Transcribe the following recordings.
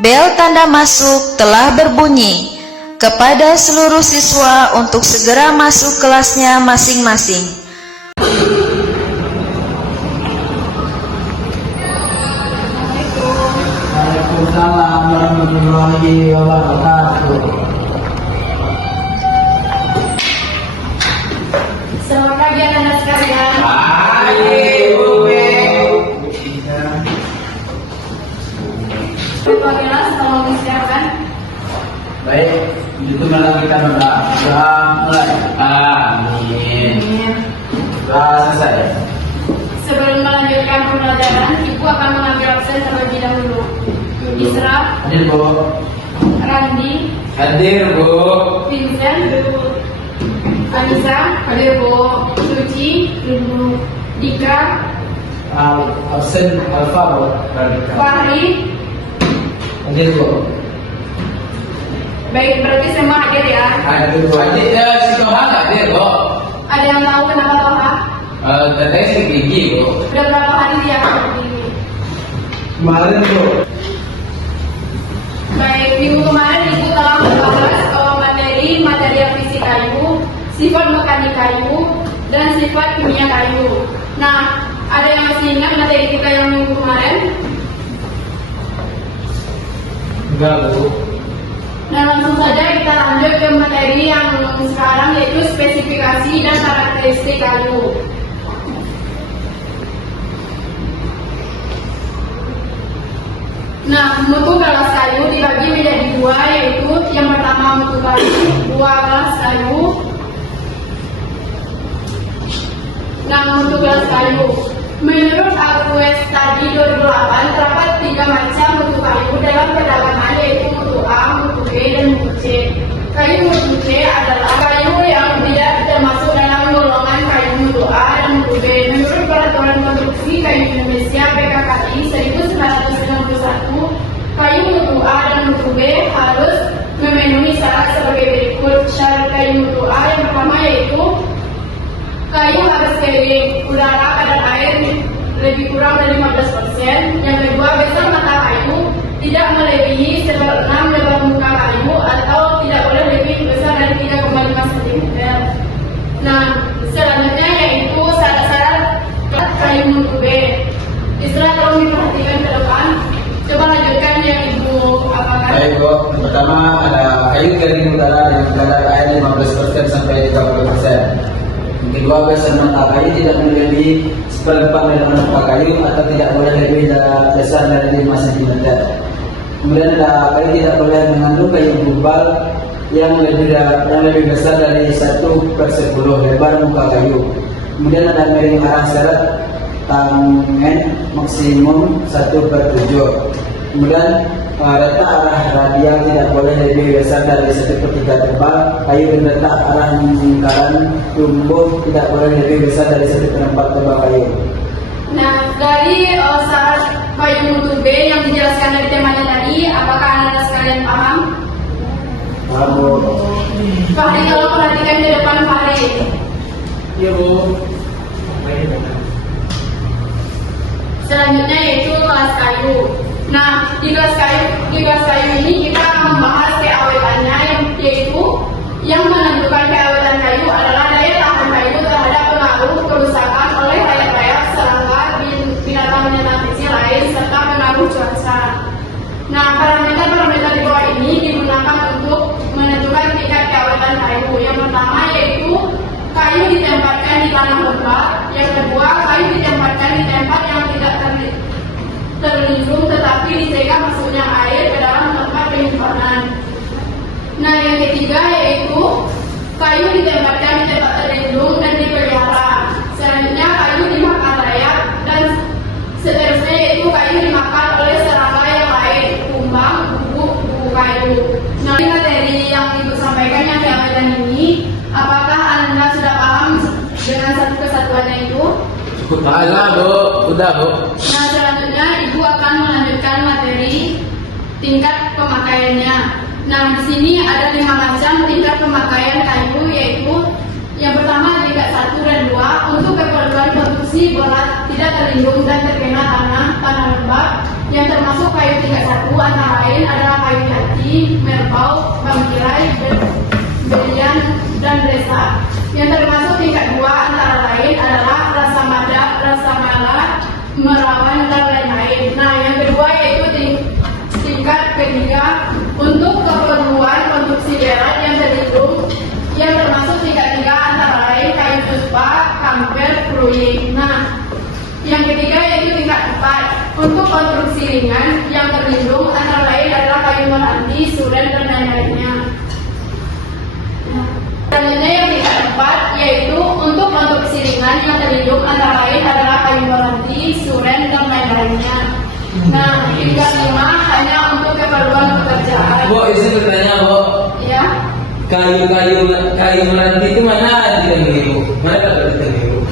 Bel tanda masuk telah berbunyi. Kepada seluruh siswa untuk segera masuk kelasnya masing-masing. Waalaikumsalam warahmatullahi wabarakatuh. Selamat pagi anak-anak sekalian. Ketua kelas tolong disiapkan. Baik, itu malam kita berdoa mulai. Amin. Doa selesai. Sebelum melanjutkan pembelajaran, Ibu akan mengambil absen terlebih dahulu. Isra, Hadir, Bu. Randi, Hadir, Bu. Vincent, Anissa, hadir Bu. Suci, Dika, Absen Alfa, Bu. Fahri. Hadir, Bu. Baik, berarti semua hadir ya. Hadir, Bu. Hadir, si Toha hadir, Bu. Ada yang tahu kenapa Toha? Katanya si gigi, Bu. Udah berapa hari dia seperti ini? Kemarin, Bu. Baik, minggu kemarin Ibu telah membahas materi yang fisik kayu, sifat mekanik kayu, dan sifat kimia kayu. Nah, ada yang masih ingat materi kita yang minggu kemarin? Enggak, Bu. Nah, langsung saja kita lanjut ke materi yang sekarang, yaitu spesifikasi dan karakteristik kayu. Nah, mutu kelas kayu dibagi menjadi dua, yaitu yang pertama mutu kayu, dua kelas kayu. Nah, mutu kelas kayu. Menurut Aques tadi 2008 terdapat 3 macam mutu kayu dalam perdagangan, yaitu mutu A, mutu B, dan mutu C. Kayu mutu C adalah kayu yang tidak termasuk dalam golongan kayu mutu A dan mutu B. Menurut Peraturan Konstruksi Kayu Indonesia (PKKI) 1991, kayu mutu A dan mutu B harus memenuhi syarat sebagai berikut. Syarat kayu mutu A yang pertama yaitu kayu harus kering, udara kadar air lebih kurang dari 15%. Yang kedua, besar mata kayu tidak melebihi 1/6 lebar muka kayu atau tidak boleh lebih besar dari 3,5 cm. Nah, selanjutnya yaitu syarat-syarat kayu mutu B. Istilah tolong diperhatikan ke depan. Coba lanjutkan yang Ibu apakan. Baik, Bu. Pertama ada kayu kering udara dengan kadar air 15% sampai 30%. Yang kedua, besar mata kayu tidak melebihi 1/4 lebar muka kayu atau tidak boleh lebih besar dari 5 cm. Kemudian ada kayu tidak boleh mengandung kayu global yang lebih besar dari 1/10 lebar muka kayu. Kemudian ada miring arah seret tangen maksimum 1/7. Kemudian letak arah radial tidak boleh lebih besar dari 1/3 tebal kayu, dan letak arah lingkaran tumbuh tidak boleh lebih besar dari 1/4 tebal kayu. Nah, dari syarat kayu mutu B yang dijelaskan dari temanya tadi, apakah anak-anak sekalian paham? Paham, Bu? Fahri, kalau perhatikan di depan Fahri. Iya, Bu. Selanjutnya yaitu kelas kayu. Nah, di kelas kayu ini kita akan membahas keawetannya, yaitu yang menentukan keawetan kayu adalah daya tahan kayu terhadap pengaruh kerusakan oleh rayap-rayap, serangga, binatang-binatang kecil lain, serta pengaruh cuaca. Nah, parameter-parameter di bawah ini digunakan untuk menentukan tingkat keawetan kayu. Yang pertama yaitu kayu ditempatkan di tanah lembab. Yang kedua, kayu ditempatkan di tempat yang tidak terlindung tetapi dicegah masuknya air ke dalam tempat penyimpanan. Nah, yang ketiga yaitu kayu ditempatkan di tempat terlindung dan dipelihara. Selanjutnya, kayu dimakan rayap, dan seterusnya yaitu kayu dimakan oleh serangga yang lain, kumbang, buku kayu. Nah, ini materi yang Ibu sampaikan yang keawetan ini, apakah Anda sudah paham dengan satu kesatuannya itu? Paham, Bu. Udah, Bu. Nah, selanjutnya Ibu akan melanjutkan materi tingkat pemakaiannya. Nah, di sini ada 5 macam tingkat pemakaian kayu, yaitu yang pertama tingkat 1 dan 2 untuk keperluan produksi berat tidak terlindung dan terkena tanah lembab yang termasuk kayu tingkat 1 antara lain adalah kayu jati, merbau, bangkirai, belian, dan resa. Yang termasuk tingkat 2 antara lain adalah rasa mada, rasa mala, merawan, dan lain-lain. Nah, yang kedua yaitu tingkat ketiga untuk keperluan konstruksi darat yang terlindung yang termasuk tingkat 3 antara lain kayu tuspa, kamper, proyek. Nah, yang ketiga yaitu tingkat 4 untuk konstruksi ringan yang terlindung antara lain adalah kayu meranti, suren, dan lain-lainnya. Selanjutnya yang tingkat 4 yaitu untuk konstruksi ringan yang terlindung antara lain adalah kayu meranti, suren, dan lain-lainnya. Nah, tingkat 5 hanya untuk keperluan pekerjaan. Bu, izin bertanya, Bu. Ya. Kayu meranti itu mana ditemui, Bu? Mana dapat ditemui?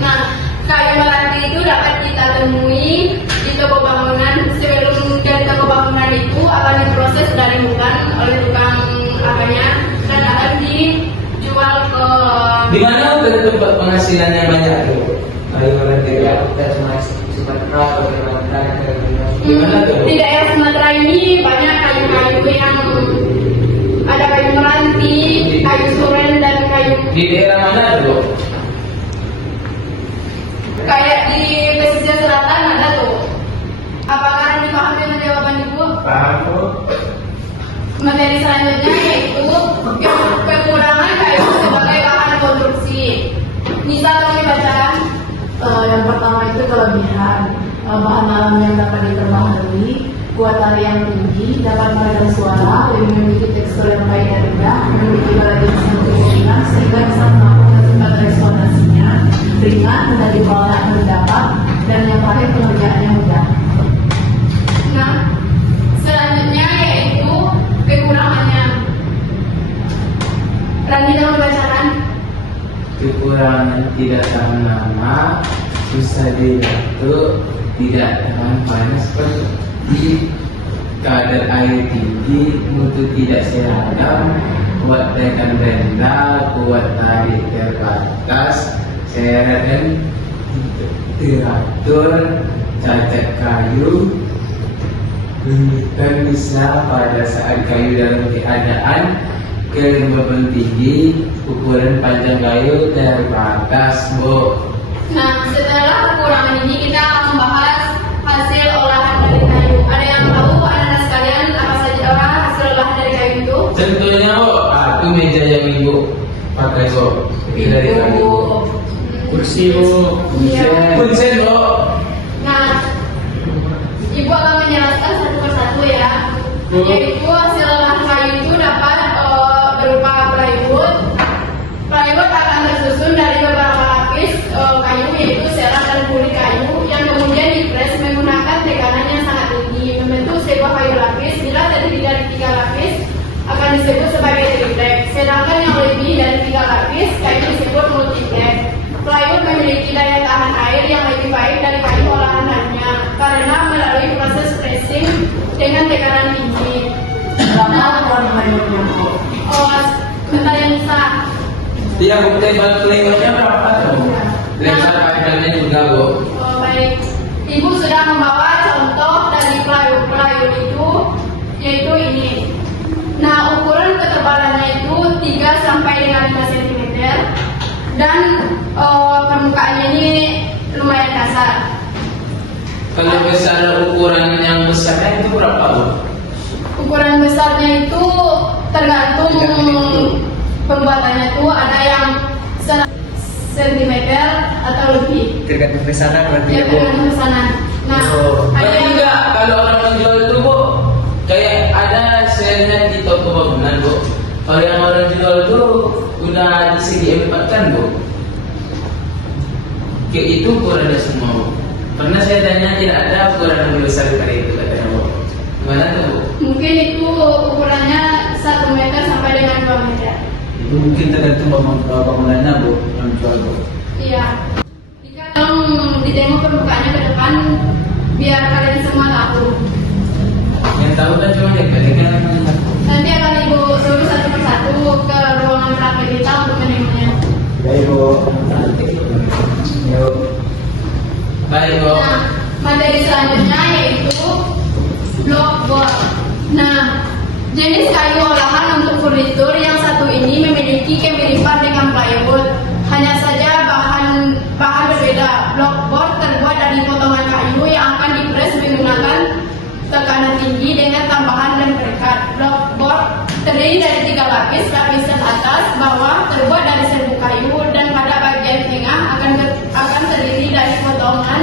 Nah, kayu meranti itu dapat kita temui di toko bangunan. Sebelum dari toko bangunan itu akan diproses dari bulan oleh tukang apanya dan akan dijual ke. Di mana untuk tempat penghasilan yang banyak, Bu? Kayu meranti ya, Sumatera atau Kalimantan? Di mana tuh, Bu? Di daerah Sumatera ini banyak kayu-kayu yang ada kayu meranti, kayu suren, dan kayu. Di daerah mana tuh, Bu? Kayak di pesisir selatan ada tuh. Apakah dipahami dengan jawaban Ibu? Paham, Bu. Materi selanjutnya yaitu kekurangan kayu sebagai bahan konstruksi. Bisa tolong dibacakan? Yang pertama itu kelebihan bahan alam yang dapat diperbaharui, kuat tarik yang tinggi, dapat meredam suara, memiliki tekstur yang baik dan rendah, memiliki radius yang cukup ringan sehingga bisa melakukan tempat eksploitasinya, ringan, mudah dibawa dan mendapat, dan yang terakhir pengerjaannya mudah. Nah, selanjutnya yaitu kekurangannya. Rani tolong dibacakan. Kekurangan tidak tahan lama, susah diatur, tidak tahan panas seperti kadar air tinggi, mutu tidak seragam, kuat tekan rendah, kuat tarik terbatas, seret dan teratur, cacat kayu, dan bisa pada saat kayu dalam keadaan kelembaban tinggi, ukuran panjang kayu terbatas, Bu. Nah, setelah kekurangan ini kita akan membahas hasil olahan dari kayu. Ada yang tahu anak-anak sekalian apa saja hasil olahan dari kayu itu? Contohnya, Bu, itu meja yang Ibu pakai, Bu. Dari kayu. Kursi, Bu. Iya. Kuncen, Bu. Nah, Ibu akan menjelaskan satu persatu ya. Yaitu hasil olahan kayu itu dapat berupa plywood. Plywood akan tersusun dari beberapa lapis kayu yaitu serat dan kulit kayu yang kemudian dipres menggunakan tekanan yang sangat tinggi membentuk sebuah kayu lapis. Bila terdiri dari 3 lapis akan disebut sebagai triplek. Sedangkan yang lebih dari 3 lapis kayu disebut multiplek. Plywood memiliki daya tahan air yang lebih baik dari kayu olahan lainnya karena melalui proses pressing dengan tekanan tinggi. Berapa ukuran plywoodnya, Bu? Bentar yang bisa. Iya, Bu, tebal plywoodnya berapa tuh? Lebar panjangnya juga, Bu. Baik, Ibu sudah membawa contoh dari plywood itu, yaitu ini. Nah, ukuran ketebalannya itu 3 sampai dengan 5 cm dan permukaannya ini lumayan kasar. Kalau besar ukuran yang besarnya itu berapa, Bu? Ukuran besarnya itu tergantung pembuatannya itu ada yang cm atau lebih. Tergantung pesanan berarti Ya, ya, Bu. tergantung pesanan. Nah, ada Berarti yang enggak kalau orang menjual itu, Bu, kayak ada selnya di toko bangunan, Bu. Kalau yang orang jual itu udah disediakan, Bu. Kayak itu ukurannya semua, Bu. Pernah saya tanya tidak ada ukuran yang lebih besar dari itu, katanya, Bu. Gimana tuh, Bu? mungkin itu ukurannya 1 meter sampai dengan 2 meter. Itu mungkin tergantung bangunannya, Bu, yang jual, Bu. Iya. Jika tolong ditengok permukaannya ke depan biar kalian semua tahu. Yang tahu kan cuma kan. Nanti akan Ibu suruh satu persatu ke ruangan praktek kita untuk menengoknya. Ya, Ibu. Yuk. Baik. selanjutnya yaitu blockboard. Nah, jenis kayu olahan untuk furnitur yang satu ini memiliki kemiripan dengan plywood. Hanya saja bahan berbeda. Blockboard terbuat dari potongan kayu yang akan dipres menggunakan tekanan tinggi dengan tambahan lem perekat. Blockboard terdiri dari 3 lapis. Lapisan atas, bawah terbuat dari serbuk kayu dan pada bagian tengah akan terdiri dari potongan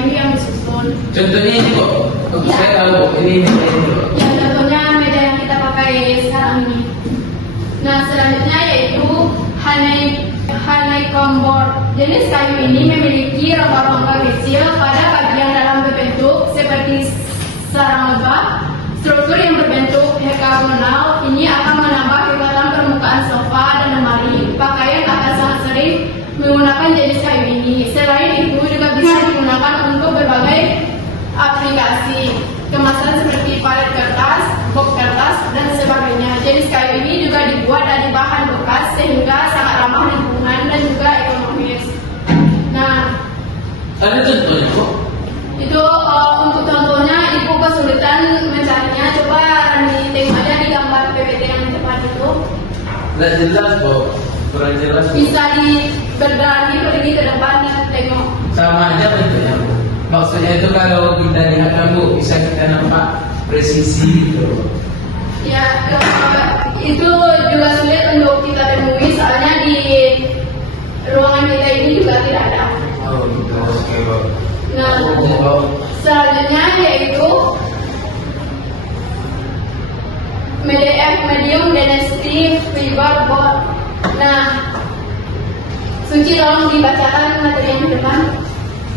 kayu yang disusun. Contohnya ini kok. Untuk Ya. saya tahu ini. Yang contohnya meja yang kita pakai sekarang ini. Nah, selanjutnya yaitu honeycomb board. Jenis kayu ini memiliki rongga-rongga kecil pada bagian dalam berbentuk seperti sarang lebah. Struktur yang berbentuk heksagonal ini akan menambah kekuatan permukaan sofa dan lemari. Pakaian akan sangat sering menggunakan jenis kayu ini. Selain itu juga bisa digunakan untuk berbagai aplikasi kemasan seperti palet kertas, box kertas, dan sebagainya. Jenis kayu ini juga dibuat dari bahan bekas sehingga sangat ramah lingkungan dan juga ekonomis. Nah, Ada contohnya kok. itu untuk contohnya ibu kesulitan mencarinya. Coba Rani tengok aja di gambar PPT yang depan itu. Tidak jelas kok. Kurang jelas. Bisa berani pergi ke depan dan tengok. Sama aja bentuknya Bu. Maksudnya itu kalau kita lihat kan Bu, bisa kita nampak presisi gitu. Ya, itu juga sulit untuk kita temui soalnya di ruangan kita ini juga tidak ada. Oh gitu. Oke. Nah, selanjutnya yaitu medium density fiber board. Nah, Suci tolong dibacakan materi yang di depan.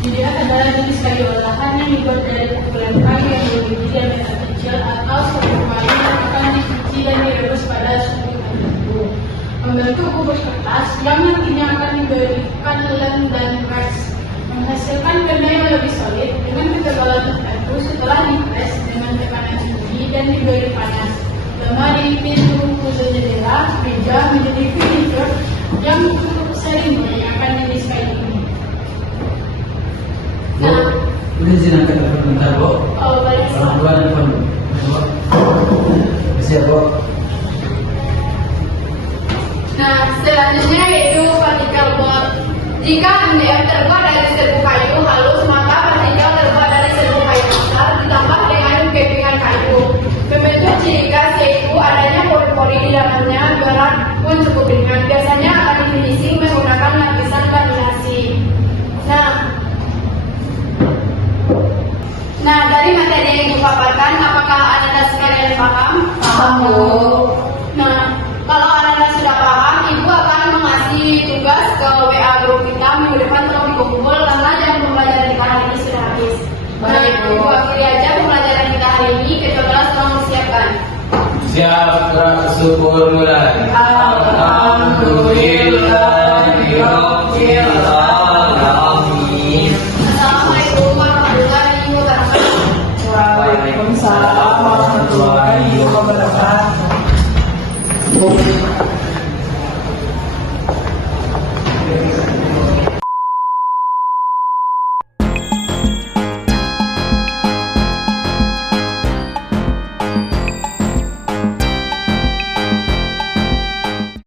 Jadiat adalah jenis kayu olahan yang dibuat dari pukulan kayu yang memiliki diameter kecil atau suatu kayu yang akan dicuci dan direbus pada suhu tertentu. Membentuk bubur kertas yang nantinya akan diberikan lem dan wax, menghasilkan benda yang lebih solid dengan ketebalan tertentu setelah dipres dengan tekanan tinggi dan diberi panas. Lemari, pintu, khusus jendela, meja menjadi furniture yang cukup sering menggunakan jenis kayu ini. Bu, boleh izin angkat telepon bentar Bu. Oh, baik. Orang tua telepon. Siap Bu. Nah, selanjutnya yaitu partikel board. Jika MDF terbuat dari serbuk kayu halus, maka partikel terbuat dari serbuk kayu besar ditambah dengan kepingan kayu. Pembentuk ciri khas yaitu adanya pori-pori di dalamnya, berat pun cukup ringan. Biasanya akan di finishing menggunakan lapisan laminasi. Nah, dari materi yang dipaparkan, apakah Anda sekalian paham? Paham, Bu. Nah, kalau Anda sudah paham, Ibu akan mengasih tugas ke WA grup kita minggu depan tolong dikumpul karena jam pembelajaran kita hari ini sudah habis. Nah, Baik, Bu. Ibu akhiri aja pembelajaran kita hari ini. Ke-12 tolong siapkan. Siap, syukur mulai. Alhamdulillahirabbil alamin. Assalamualaikum warahmatullahi wabarakatuh. Waalaikumsalam warahmatullahi wabarakatuh.